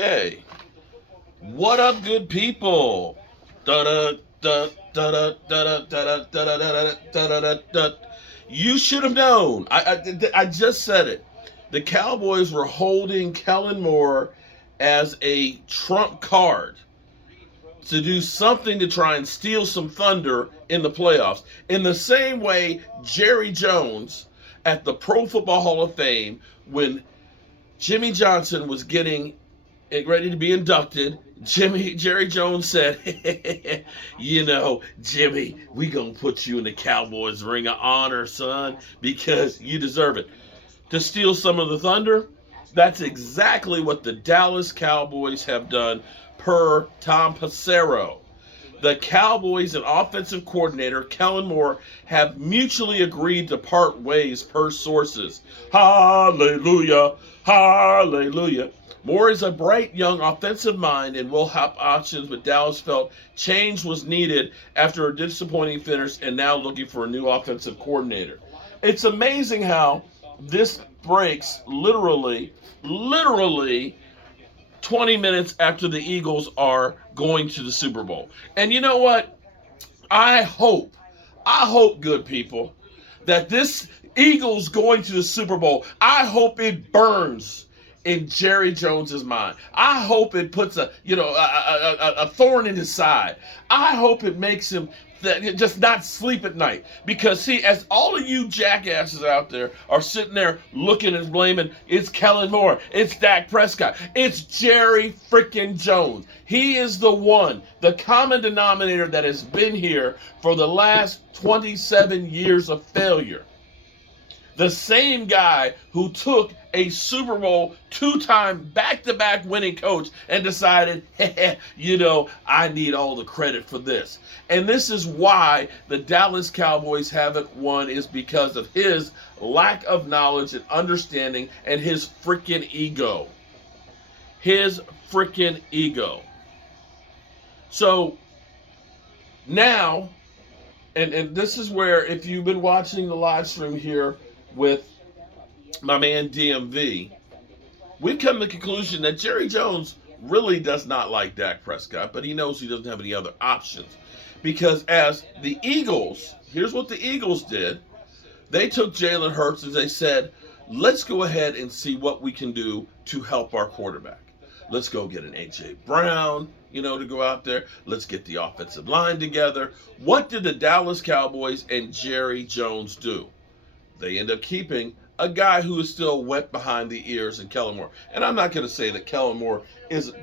Okay. What up, good people? Da da da da da da da da da da da da da. You should have known. I just said it. The Cowboys were holding Kellen Moore as a trump card to do something to try and steal some thunder in the playoffs. In the same way, Jerry Jones at the Pro Football Hall of Fame, when Jimmy Johnson was getting ready to be inducted, Jerry Jones said, Jimmy, we gonna put you in the Cowboys Ring of Honor, son, because you deserve it. To steal some of the thunder, that's exactly what the Dallas Cowboys have done per Tom Passero. The Cowboys and offensive coordinator Kellen Moore have mutually agreed to part ways per sources. Hallelujah! Hallelujah! Moore is a bright young offensive mind and will have options, but Dallas felt change was needed after a disappointing finish and now looking for a new offensive coordinator. It's amazing how this breaks literally 20 minutes after the Eagles are going to the Super Bowl. And you know what? I hope, good people, that this Eagles going to the Super Bowl, I hope it burns in Jerry Jones's mind. I hope it puts a thorn in his side. I hope it makes him just not sleep at night. Because see, as all of you jackasses out there are sitting there looking and blaming, it's Kellen Moore, it's Dak Prescott, it's Jerry freaking Jones. He is the one, the common denominator that has been here for the last 27 years of failure. The same guy who took a Super Bowl two-time back-to-back winning coach and decided, I need all the credit for this. And this is why the Dallas Cowboys haven't won, is because of his lack of knowledge and understanding and his freaking ego. His freaking ego. So now, and this is where, if you've been watching the live stream here with my man DMV, we've come to the conclusion that Jerry Jones really does not like Dak Prescott, but he knows he doesn't have any other options. Because as the Eagles, here's what the Eagles did. They took Jalen Hurts and they said, let's go ahead and see what we can do to help our quarterback. Let's go get an A.J. Brown, to go out there. Let's get the offensive line together. What did the Dallas Cowboys and Jerry Jones do? They end up keeping a guy who is still wet behind the ears in Kellen Moore. And I'm not going to say that Kellen Moore is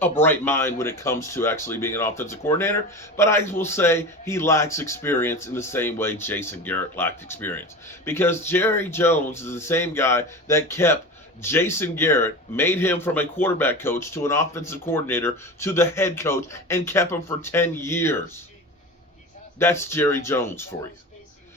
a bright mind when it comes to actually being an offensive coordinator, but I will say he lacks experience in the same way Jason Garrett lacked experience. Because Jerry Jones is the same guy that kept Jason Garrett, made him from a quarterback coach to an offensive coordinator to the head coach, and kept him for 10 years. That's Jerry Jones for you.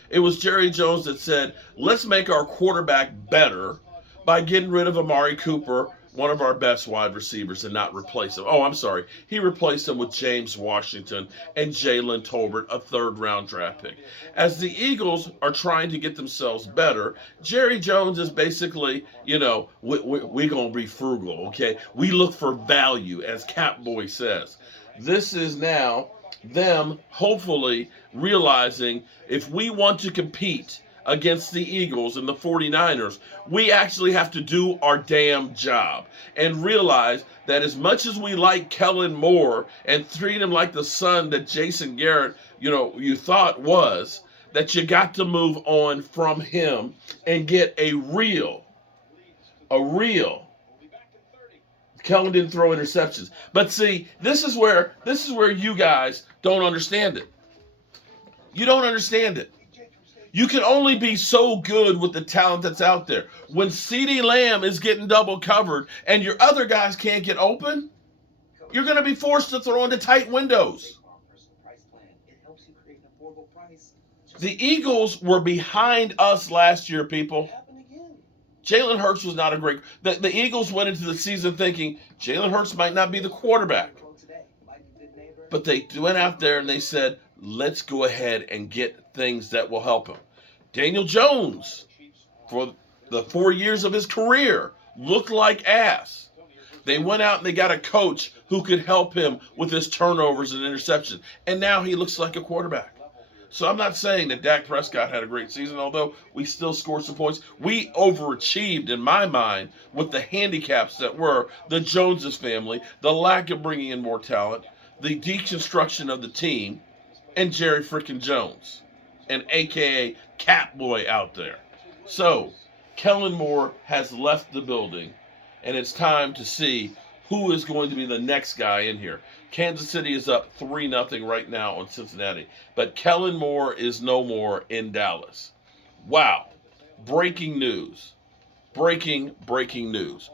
It was Jerry Jones that said, let's make our quarterback better by getting rid of Amari Cooper, one of our best wide receivers, and not replace him. Oh, I'm sorry. He replaced him with James Washington and Jalen Tolbert, a third-round draft pick. As the Eagles are trying to get themselves better, Jerry Jones is basically, we're going to be frugal, okay? We look for value, as Catboy says. This is now them hopefully realizing, if we want to compete against the Eagles and the 49ers, we actually have to do our damn job and realize that as much as we like Kellen Moore and treat him like the son that Jason Garrett, you thought was, that you got to move on from him and get a real Kellen didn't throw interceptions. But see, this is where you guys don't understand it. You don't understand it. You can only be so good with the talent that's out there. When CeeDee Lamb is getting double covered and your other guys can't get open, you're going to be forced to throw into tight windows. The Eagles were behind us last year, people. Jalen Hurts was not a great... The Eagles went into the season thinking Jalen Hurts might not be the quarterback. But they went out there and they said, let's go ahead and get things that will help him. Daniel Jones, for the 4 years of his career, looked like ass. They went out and they got a coach who could help him with his turnovers and interceptions. And now he looks like a quarterback. So I'm not saying that Dak Prescott had a great season, although we still scored some points. We overachieved, in my mind, with the handicaps that were the Joneses family, the lack of bringing in more talent, the deconstruction of the team, and Jerry frickin' Jones, and AKA Catboy out there. So Kellen Moore has left the building, and it's time to see who is going to be the next guy in here. Kansas City is up 3-0 right now on Cincinnati, but Kellen Moore is no more in Dallas. Wow. Breaking news. Breaking news.